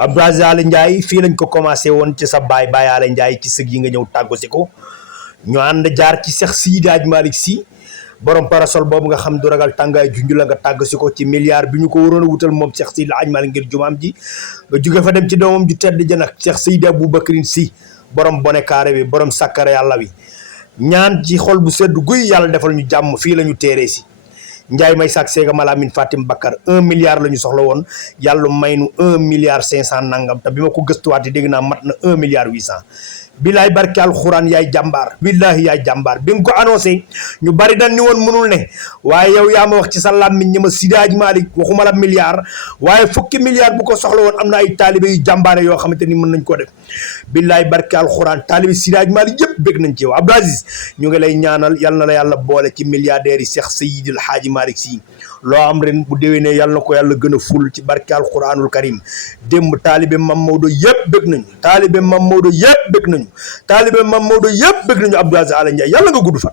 Abdou Aziz Aly Ndiaye fii lañ ko commencé woon ci sa baay Aly Ndiaye ci sëg yi nga ñëw tàggu si ko ñu ànd jaar ci Cheikh Seydi Hadji Malick Sy borom parasol boobu nga xam du ragal tàngaay junj la nga tàgg si ko ci milliard bi ñu ko waroon a wutal moom Cheikh Seydi Hadji Malick ngir jumaam ji nga jóge fa dem ci doomam ju tedd ja nag Cheikh Seydi Aboubacrine Sy borom bone carré bi borom sakkare yàlla wi ñaan ci xol bu sedd guy yàlla defal ñu jàmm fii la ñu téeree si Ndiaye may sak seega Malamine Fatim Bakar 1 milliard la ñu soxla woon yàlla may nu 1 milliard 500 nangam te bi ma ko gëstuwaatee dégg naa mat na 1 milliard 800 bilaay barke alxuraan yaay jàmbaar billahi yaay jàmbaar bi nga ko annoncé ñu bari dañ ni woon mënul ne waaye yow yaa ma wax ci sa làmmiñ ñi ma Seydi Hadji Malick waxuma la milliard waaye fukki milliard bu ko soxla woon am na ay taalibe yu jàmbaare yoo xamante ni mën nañ ko def billaay barke alxuraan taalibe Seydi Hadji Malick yëpp bég nañ ci yow Abdou Aziz ñu ngi lay ñaanal yal na la yàlla boole ci milliardaires yi Cheikh Seydi Hadji Malick Sy loo am ren bu déwénee yàlla na ko yàlla gën a ful ci barke alxuraanul karim démb taalibe Mam Maodo yëpp bég nañu taalibe Mam Maodo yëpp bég nañu taalibe Mam Maodo yëpp bëgg nañu Abdou Aziz Aly Ndiaye yàlla nga gudd fan